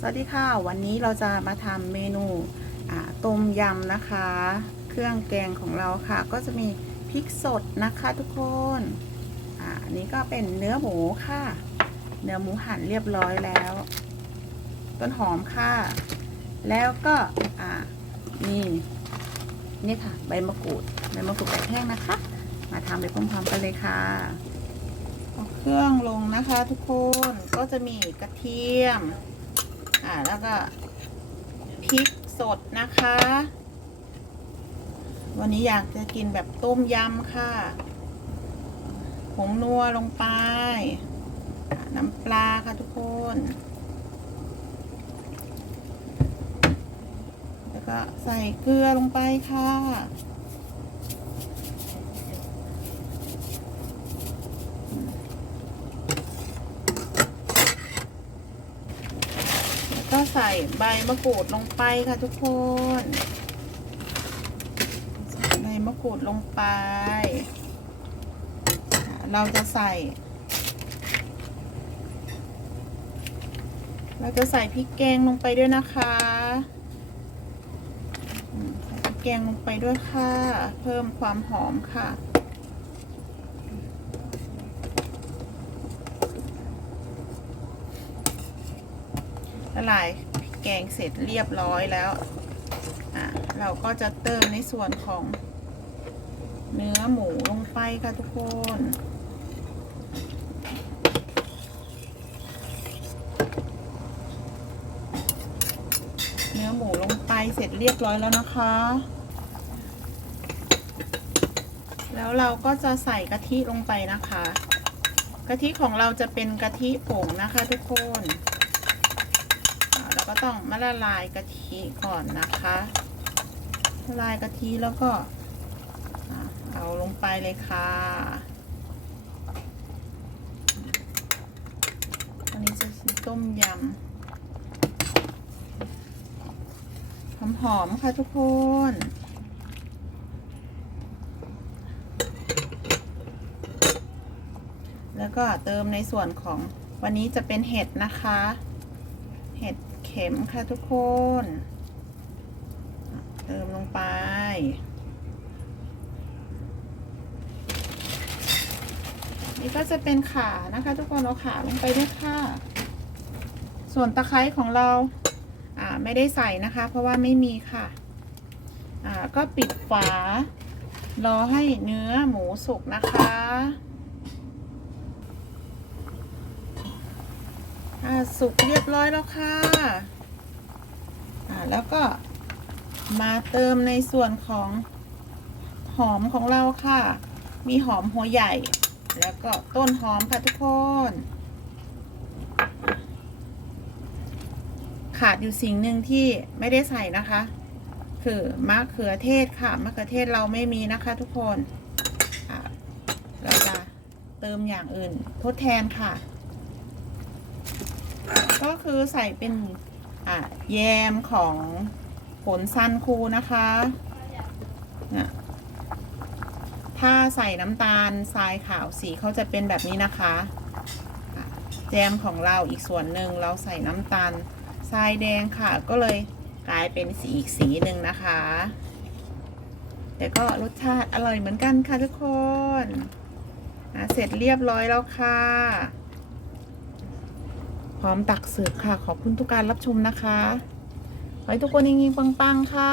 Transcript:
สวัสดีค่ะ วันนี้เราจะมาทำเมนูต้มยำนะคะ เครื่องแกงของเราค่ะ ก็จะมีพริกสดนะคะทุกคนอ่าอันนี้ก็เป็นเนื้อหมูค่ะ เนื้อหมูหั่นเรียบร้อยแล้ว ต้นหอมค่ะ แล้วก็นี่นี่ค่ะ ใบมะกรูดใบมะกรูดแบบแห้งนะคะ มาทำไปพร้อมๆกันเลยค่ะเอาเครื่องลงนะคะทุกคนก็จะมีกระเทียม อ่าแล้วก็พริกสดนะคะ วันนี้อยากจะกินแบบต้มยำค่ะผงนัวลงไป น้ำปลาค่ะทุกคน แล้วก็ใส่เกลือลงไปค่ะ แล้วก็ ใส่ใบมะกรูดลงไปค่ะทุกคนใส่ใบมะกรูดลงไป เราจะใส่ เราจะใส่พริกแกงลงไปด้วยนะคะใส่พริกแกงลงไปด้วยค่ะ เพิ่มความหอมค่ะละลายพริก แกงเสร็จเรียบร้อยแล้ว อะ เราก็จะเติมในส่วนของเนื้อหมูลงไปค่ะทุกคนเนื้อหมูลงไปเสร็จเรียบร้อยแล้วนะคะ แล้วเราก็จะใส่กะทิลงไปนะคะ กะทิของเราจะเป็นกะทิผงนะคะทุกคน ก็ต้องมาละลายกะทิก่อนนะคะละลายกะทิแล้วก็เอาลงไปเลยค่ะอันนี้จะต้มยำหอมๆค่ะทุกคนแล้วก็เติมในส่วนของวันนี้จะเป็นเห็ดนะคะ เห็ด ข็มค่ะทุกคน เติมลงไป นี่ก็จะเป็นขานะคะ ทุกคนเอาขาลงไปด้วยค่ะ ส่วนตะไคร้ของเราอ่าไม่ได้ใส่นะคะ เพราะว่าไม่มีค่ะอ่าก็ปิดฝา รอให้เนื้อหมูสุกนะคะ อ่า สุกเรียบร้อยแล้วค่ะอ่าแล้วก็มาเติมในส่วนของหอมของเราค่ะ มีหอมหัวใหญ่ แล้วก็ต้นหอมค่ะทุกคน ขาดอยู่สิ่งหนึ่งที่ไม่ได้ใส่นะคะ คือมะเขือเทศค่ะ มะเขือเทศเราไม่มีนะคะทุกคน เราจะเติมอย่างอื่นทดแทนค่ะ ก็คือใส่เป็นแยมของผลซันคูนะคะถ้าใส่น้ำตาลทรายขาวสีเขาจะเป็นแบบนี้นะคะ แจมของเราอีกส่วนหนึ่งเราใส่น้ำตาลทรายแดงค่ะ ก็เลยกลายเป็นสีอีกสีหนึ่งนะคะ แต่ก็รสชาติอร่อยเหมือนกันค่ะทุกคนเสร็จเรียบร้อยแล้วค่ะ พร้อมตักเสิร์ฟค่ะ ขอบคุณทุกการรับชมนะคะขอให้ทุกคนยิงๆปังๆ ค่ะ